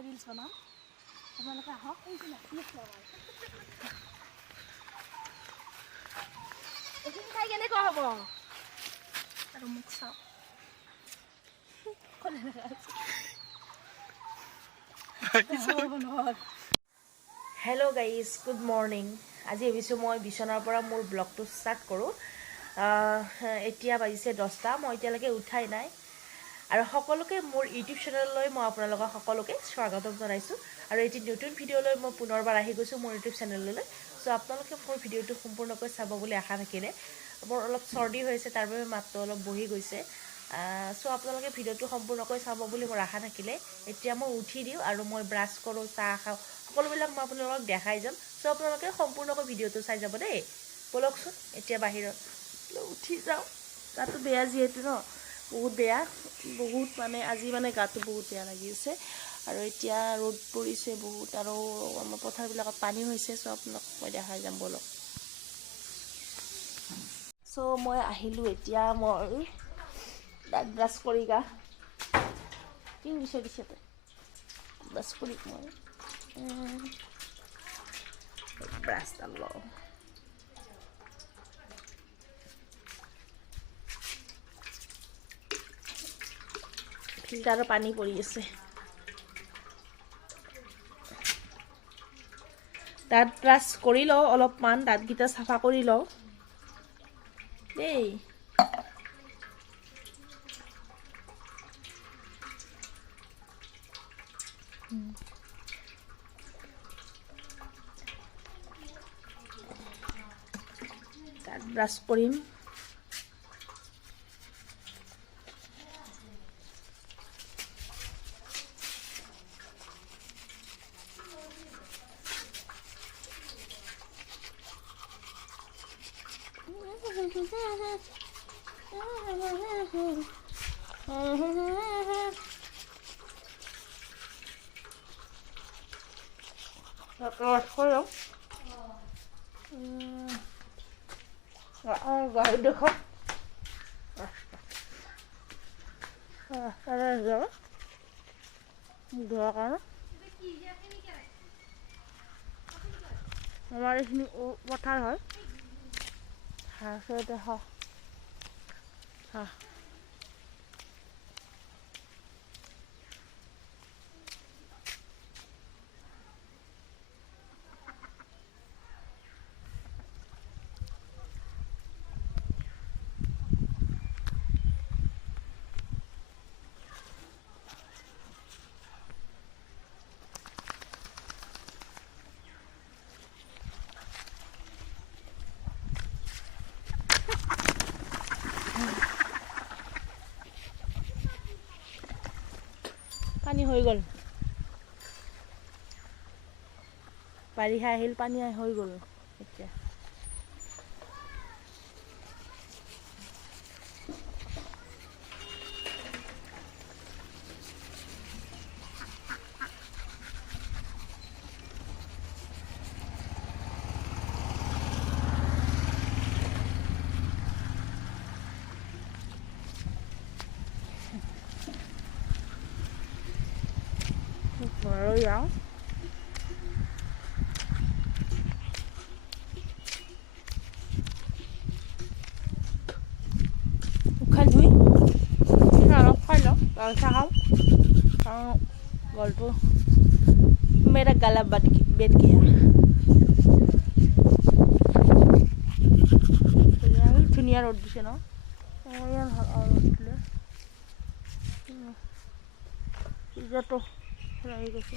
মই ৰিলছ বনাম আপোনালোকে আহক এইখিনি খাই কেনেকুৱা হ'ব আৰু মোক চাওক হেল্ল' গাইজ গুড মৰ্ণিং আজি ভাবিছোঁ মই বিচনাৰ পৰা মোৰ ব্লগটো ষ্টাৰ্ট কৰোঁ এতিয়া বাজিছে 10টা মই এতিয়ালৈকে উঠাই নাই আৰু সকলোকে মোৰ ইউটিউব চেনেললৈ মই আপোনালোকক সকলোকে স্বাগতম জনাইছোঁ আৰু এটি নতুন ভিডিঅ'লৈ মই পুনৰবাৰ আহি গৈছোঁ মোৰ ইউটিউব চেনেললৈ চ' আপোনালোকে মোৰ ভিডিঅ'টো সম্পূৰ্ণকৈ চাব বুলি আশা থাকিলে মোৰ অলপ চৰ্দি হৈছে তাৰ বাবে মাতটো অলপ বহি গৈছে চ' আপোনালোকে ভিডিঅ'টো সম্পূৰ্ণকৈ চাব বুলি মোৰ আশা থাকিলে এতিয়া মই উঠি দিওঁ আৰু মই ব্ৰাছ কৰোঁ চাহ খাওঁ সকলোবিলাক মই আপোনালোকক দেখাই যাম চ' আপোনালোকে সম্পূৰ্ণকৈ ভিডিঅ'টো চাই যাব দেই বলকচোন এতিয়া বাহিৰত উঠি যাওঁ গাটো বেয়া যিহেতু ন বহুত বেয়া বহুত মানে আজি মানে গাটো বহুত বেয়া লাগি আছে আৰু এতিয়া ৰ'দ পৰিছে বহুত আৰু আমাৰ পথাৰবিলাকত পানী হৈছে চ' আপোনালোক মই দেখাই যাম বলক চ' মই আহিলোঁ এতিয়া মই দাঁত ব্ৰাছ কৰি গা কি দিছে তই ব্ৰাছ কৰি মই ব্ৰাছডাল লওঁ ফিল্টাৰৰ পানী পৰি আছে দাঁত ব্ৰাছ কৰি লওঁ অলপমান দাঁতকেইটা চাফা কৰি লওঁ দেই দাঁত ব্ৰাছ কৰিম গাড়ী দেখো ধোৱাৰ কাৰণে আমাৰ এইখিনি পথাৰ হয় তাৰপিছতে পানী হৈ গ'ল বাৰিষা আহিল পানী হৈ গ'ল এতিয়া আৰু যাওঁ উশাহ ধুই অলপ খাই লওঁ লাল চাহ খাওঁ কাৰণ গলটো মেৰা গালা বেট গিয়া ধুনীয়া ৰ'দ দিছে ন ইমান ভাল ৰ'দ দিলে এতিয়াতো আহি গৈছে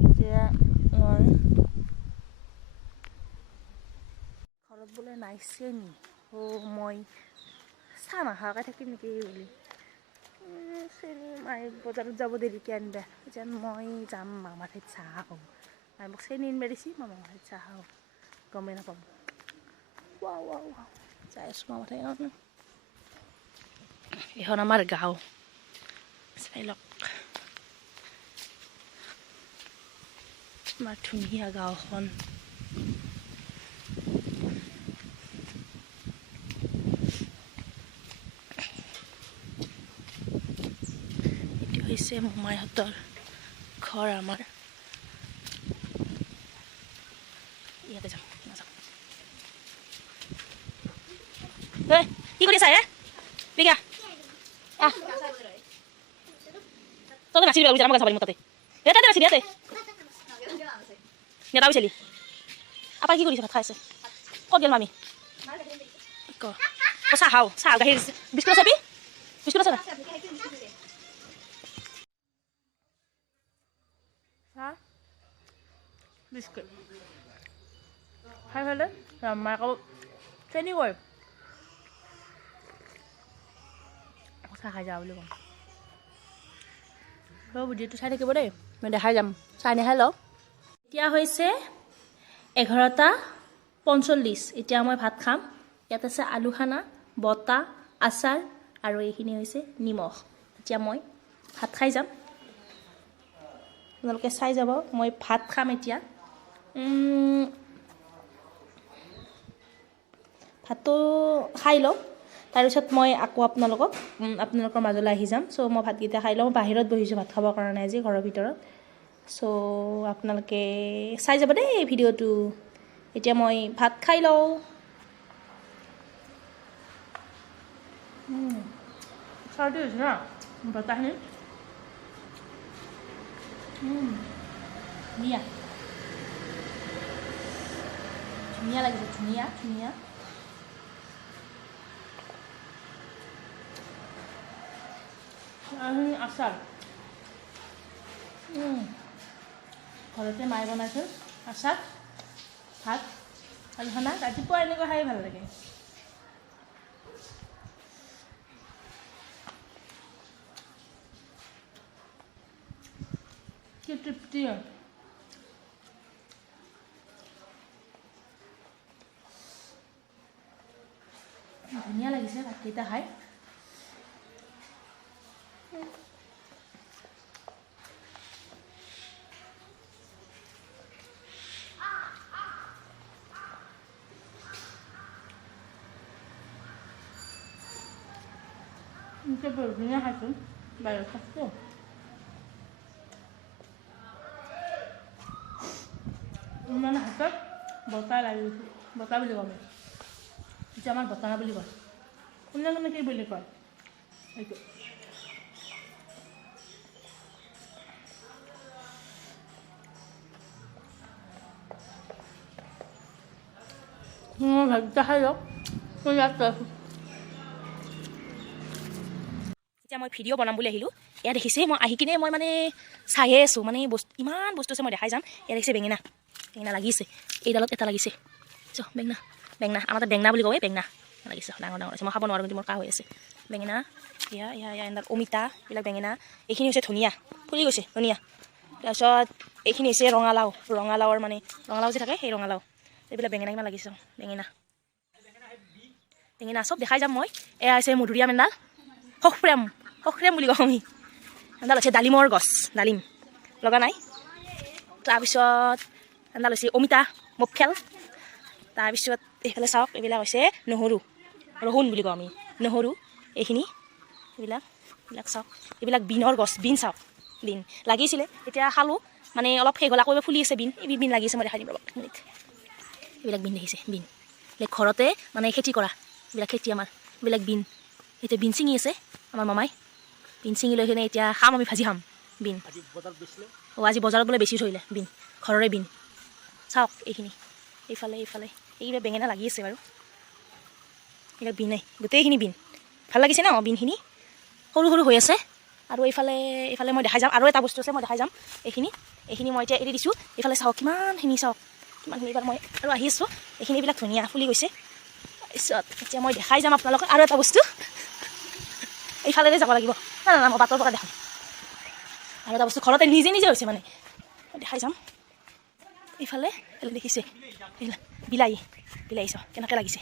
এতিয়া মই ঘৰত বোলে নাইছে নি মই চাহ নাখাৱাকৈ থাকিম নেকি বুলি চেনি মায়ে বজাৰত যাব দেৰিকৈ আনিবা যেন মই যাম মামাৰ ঠাইত চাহ খাওঁ মায়ে মোক চেনি আনিব দিছে মই মামাৰ ঠাইত চাহ খাওঁ গমেই নাপাম যাই আছোঁ মামাৰ ঠাইত এখন আমাৰ গাঁও চাই লওক আমাৰ ধুনীয়া গাঁওখন হৈছে মোমাইহঁতৰ ঘৰ আমাৰ ইয়াতে যাম নাযাম কি কৰি আছা বিঘা তই নাচিবি যাম গাছ পাৰি মোৰ তাতে ইয়াতে নাচিবি ইয়াতে নেতা বিচাৰি আপা কি কৰিছে ভাত খাই আছে ক'ত গেল মামি ক চাহ খাওঁ চাহ গাখীৰ বিস্কুট আছে বিস্কুট আছে না চাহ বিস্কুট খাই ফেলে মায়ে আকৌ চেনি কয় চাহ খাই যাওঁ বুলি ক'ম ভিডিঅ'টো চাই থাকিব দেই মই দেখাই যাম চাই নেখাই লওঁ এতিয়া হৈছে 11:45 এতিয়া মই ভাত খাম ইয়াত আছে আলু খানা বটা আচাৰ আৰু এইখিনি হৈছে নিমখ এতিয়া মই ভাত খাই যাম আপোনালোকে চাই যাব মই ভাত খাম এতিয়া ভাতটো খাই লওঁ তাৰপিছত মই আকৌ আপোনালোকৰ মাজলৈ আহি যাম চ' মই ভাতকেইটা খাই লওঁ বাহিৰত বহিছোঁ ভাত খাবৰ কাৰণে আজি ঘৰৰ ভিতৰত চ' আপোনালোকে চাই যাব দেই ভিডিঅ'টো এতিয়া মই ভাত খাই লওঁ চৰ্দি হৈছে ন বতাহখিনি ধুনীয়া ধুনীয়া লাগিছে ধুনীয়া ধুনীয়া আচাৰ ঘৰতে মায়ে বনাইছে আচাৰ ভাত আলু খানা ৰাতিপুৱা এনেকুৱা খাই ভাল লাগে কি তৃপ্তি ধুনীয়া লাগিছে ভাতকেইটা খাই ধুনীয়া খাইছোঁ বাহিৰত খাইছোঁ মানে হাতত বতাহ লাগিছে বতাহ বুলি কয় এতিয়া আমাৰ বতাহ বুলি কয় কোনে কি বুলি কয় এইটো ভাতকেইটা খাই লওক এতিয়া মই ভিডিঅ' বনাম বুলি আহিলোঁ এয়া দেখিছে মই আহি কিনে মই মানে চাইহে আছোঁ মানে বস্তু ইমান বস্তু আছে মই দেখাই যাম এয়া দেখিছে বেঙেনা বেঙেনা লাগিছে এইডালত এটা লাগিছে চ বেঙেনা বেঙেনা আমাৰ তাত বেঙেনা বুলি কয় বেঙেনা লাগিছে ডাঙৰ ডাঙৰ আছে মই খাব নোৱাৰোঁ কিন্তু মোৰ কাহ হৈ আছে বেঙেনা এয়া এডাল অমিতা এইবিলাক বেঙেনা এইখিনি হৈছে ধনিয়া ফুলি গৈছে ধনিয়া তাৰপিছত এইখিনি হৈছে ৰঙালাওৰ মানে ৰঙালাও যে থাকে সেই ৰঙালাও এইবিলাক বেঙেনা কিমান লাগিছে বেঙেনা চব দেখাই যাম মই এয়া হৈছে মধুৰিআম এডাল সখৰেম বুলি কওঁ আমি এডাল হৈছে ডালিমৰ গছ ডালিম লগা নাই তাৰপিছত এডাল হৈছে অমিতা মফেল তাৰপিছত এইফালে চাওক এইবিলাক হৈছে নহৰু ৰহুন বুলি কওঁ আমি নহৰু এইখিনি এইবিলাক চাওক এইবিলাক বিনৰ গছ বিন চাওক বিন লাগিছিলে এতিয়া খালোঁ মানে অলপ শেষ হ'ল আকৌ ফুলি আছে বিন লাগিছে মই দেখাই দিম অলপ মিনিট এইবিলাক বিন দেখিছে বিন এইবিলাক ঘৰতে মানে খেতি কৰা এইবিলাক খেতি আমাৰ এইবিলাক বিন এতিয়া বিন ছিঙি আছে আমাৰ মামাই বিন ছিঙি লৈ কিনে এতিয়া খাম আমি ভাজি খাম বিন আজি বজাৰত বোলে বেছি থৈলে বিন ঘৰৰে বিন চাওক এইখিনি এইফালে এইবিলাক বেঙেনা লাগি আছে বাৰু এইবিলাক বিন নাই গোটেইখিনি বিন ভাল লাগিছে ন বিনখিনি সৰু সৰু হৈ আছে আৰু এইফালে মই দেখাই যাম আৰু এটা বস্তু আছে মই দেখাই যাম এইখিনি মই এতিয়া এৰি দিছোঁ এইফালে চাওক কিমানখিনি চাওক কিমানখিনি এইবাৰ মই আৰু আহি আছোঁ এইখিনি এইবিলাক ধুনীয়া ফুলি গৈছে তাৰপিছত এতিয়া মই দেখাই যাম আপোনালোকক আৰু এটা বস্তু এইফালেৰে যাব লাগিব না মই বাটৰ পৰা দেখাম আৰু এটা বস্তু ঘৰতে নিজে হৈছে মানে দেখাই যাম এইফালে দেখিছে বিলাহী চাওক কেনেকৈ লাগিছে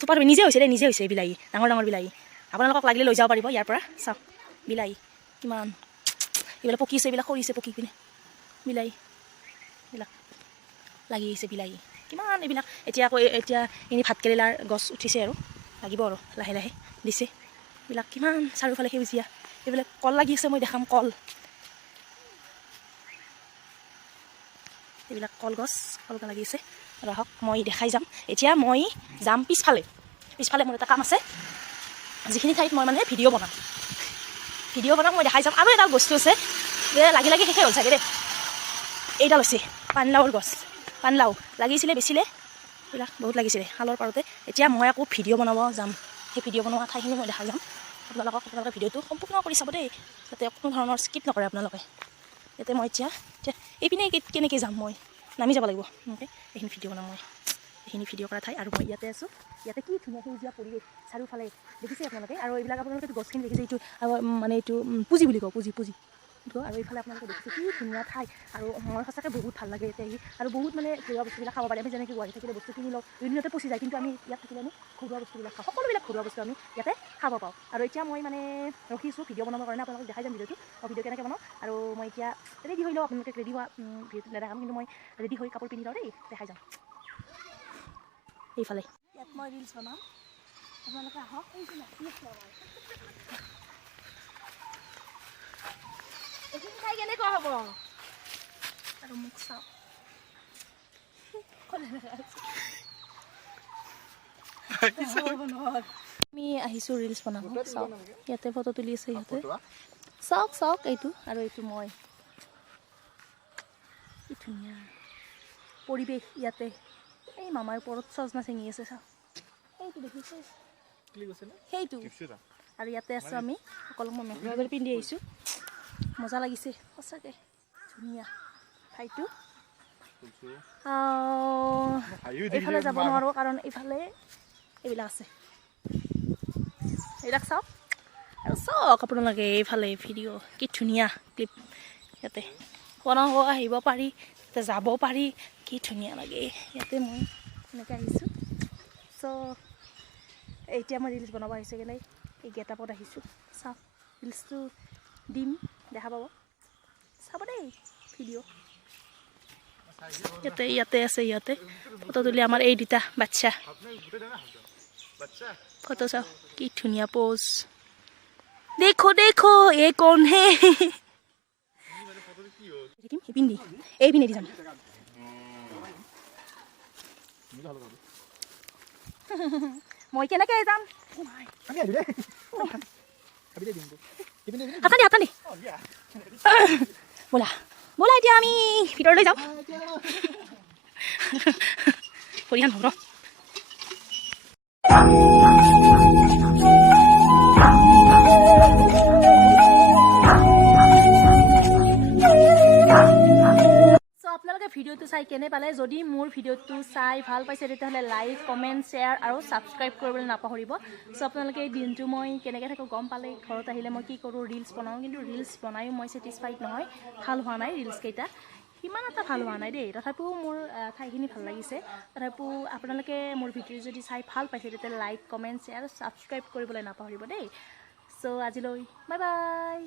তোপাৰ নিজে হৈছে বিলাহী ডাঙৰ বিলাহী আপোনালোকক লাগিলে লৈ যাব পাৰিব ইয়াৰ পৰা চাওক বিলাহী কিমান এইবিলাক পকিছে এইবিলাক সৰিছে পকি পিনে বিলাহী এইবিলাক লাগি আহিছে বিলাহী কিমান এইবিলাক এতিয়া এনে ভাতকেৰেলাৰ গছ উঠিছে আৰু লাগিব আৰু লাহে লাহে দিছে এইবিলাক কিমান চাৰিওফালে সেউজীয়া এইবিলাক কল লাগি আছে, মই দেখাম কল। এইবিলাক কলগছ লাগি আছে। ৰাহক মই দেখাই যাম। এতিয়া মই যাম পিছফালে মোৰ এটা কাম আছে, যিখিনি ঠাইত মই মানে ভিডিঅ' বনাম মই দেখাই যাম। আৰু এটা বস্তু আছে যে লাগি শেষে হ'ল চাগে দেই। এইডাল হৈছে পানীলাওৰ গছ। পানীলাও লাগিছিলে, বেচিলে, এইবিলাক বহুত লাগিছিলে শালৰ পাৰতে। এতিয়া মই আকৌ ভিডিঅ' বনাব যাম। সেই ভিডিঅ' বনোৱা ঠাইখিনি মই দেখাই যাম আপোনালোকে ভিডিঅ'টো সম্পূৰ্ণ কৰি চাব দেই, যাতে কোনো ধৰণৰ স্কিপ নকৰে আপোনালোকে। ইয়াতে মই এতিয়া এইপিনে কেনেকৈ যাম, মই নামি যাব লাগিব এনেকৈ। এইখিনি ভিডিঅ' বনাম মই, এইখিনি ভিডিঅ' কৰা ঠাই। আৰু মই ইয়াতে আছোঁ। ইয়াতে কি ধুনীয়া সেউজীয়া পৰিৱেশ চাৰিওফালে দেখিছে আপোনালোকে। আৰু এইবিলাক আপোনালোকে গছখিনি দেখিছে, এইটো মানে এইটো পুঁজি বুলি কওঁ, পুঁজি। আৰু এইফালে আপোনালোকে দেখিছে কি ধুনীয়া ঠাই। আৰু মই সঁচাকৈ বহুত ভাল লাগে এতিয়া আৰু বহুত মানে ঘৰুৱা বস্তুবিলাক খাব পাৰে। আমি যেনেকৈ গুৱাহাটী থাকিলে বস্তু কিনি লওঁ, দুদিনতে পচি যায়, কিন্তু আমি ইয়াত থাকিলে আমি ঘৰুৱা বস্তুবিলাক খাওঁ। সকলোবিলাক ঘৰুৱা বস্তু আমি ইয়াতে খাব পাওঁ। আৰু এতিয়া মই মানে ৰখিছোঁ ভিডিঅ' বনাবৰ কাৰণে। আপোনালোকক দেখাই যাম ভিডিঅ'টো, ভিডিঅ' কেনেকৈ বনাওঁ। আৰু মই এতিয়া ৰেডি হৈ লওঁ, আপোনালোকে ৰেডি হোৱা ভিডিঅ'টো নেদেখাম, কিন্তু মই ৰেডি হৈ কাপোৰ পিন্ধি লওঁ দেই, দেখাই যাম। এইফালে ইয়াত মই ৰিলচ বনাম, আপোনালোকে আহক। এইখিনি ঠাই কেনেকুৱা হ'ব? আৰু মোক চাওক, আমি আহিছোঁ ৰিলচ বনাব। চাওক ইয়াতে ফটো তুলি আছে সিহঁতে, চাওক এইটো। আৰু এইটো মই, কি ধুনীয়া পৰিৱেশ ইয়াতে। এই মামাৰ ওপৰত চজনা চিঙি আছে, চাওক এইটো দেখিছে, সেইটো। আৰু ইয়াতে আছোঁ আমি সকলো। মই মেখেলা চাদৰ পিন্ধি আহিছোঁ, মজা লাগিছে সঁচাকৈ, ধুনীয়া ঠাইটো। এইফালে যাব নোৱাৰোঁ, কাৰণ এইফালে এইবিলাক আছে, এইবিলাক চাওক। আৰু চাওক আপোনালোকে এইফালে ভিডিঅ' কি ধুনীয়া ক্লিপ ইয়াতে বনাব আহিব পাৰি, ইয়াতে যাব পাৰি, কি ধুনীয়া লাগে ইয়াতে। মই এনেকৈ আহিছোঁ। চ' এতিয়া মই ৰিলচ বনাব আহিছোঁ কেনে এই গেটআপত আহিছোঁ। চাওক ৰিলচটো দিম, দেখা পাব, চাব দেই ভিডিঅ'। ইয়াতে আছে, ইয়াতে ফটো তুলি আমাৰ এই দুটা বাচ্চা। ফটো চাওক কি ধুনীয়া প'জ। দেখো এই কোন হে। এইপিনে দি যাম। মই কেনেকৈ যাম? হাতানি ব'লা এতিয়া আমি ভিতৰলৈ যাওঁ। পৰিধান হ'ব। আপোনালোকে ভিডিঅ'টো চাই কেনে পালে? যদি মোৰ ভিডিঅ'টো চাই ভাল পাইছে তেতিয়াহ'লে লাইক, কমেণ্ট, শ্বেয়াৰ আৰু ছাবস্ক্ৰাইব কৰিবলৈ নাপাহৰিব। চ' আপোনালোকে এই দিনটো মই কেনেকৈ থাকোঁ গম পালে। ঘৰত আহিলে মই কি কৰোঁ, ৰিলচ বনাওঁ, কিন্তু ৰিলচ বনায়ো মই ছেটিছফাইড নহয়। ভাল হোৱা নাই ৰিলচকেইটা, সিমান এটা ভাল হোৱা নাই দেই। তথাপিও মোৰ ঠাইখিনি ভাল লাগিছে। তথাপিও আপোনালোকে মোৰ ভিডিঅ' যদি চাই ভাল পাইছে তেতিয়াহ'লে লাইক, কমেণ্ট, শ্বেয়াৰ আৰু ছাবস্ক্ৰাইব কৰিবলৈ নাপাহৰিব দেই। চ' আজিলৈ বাই বাই।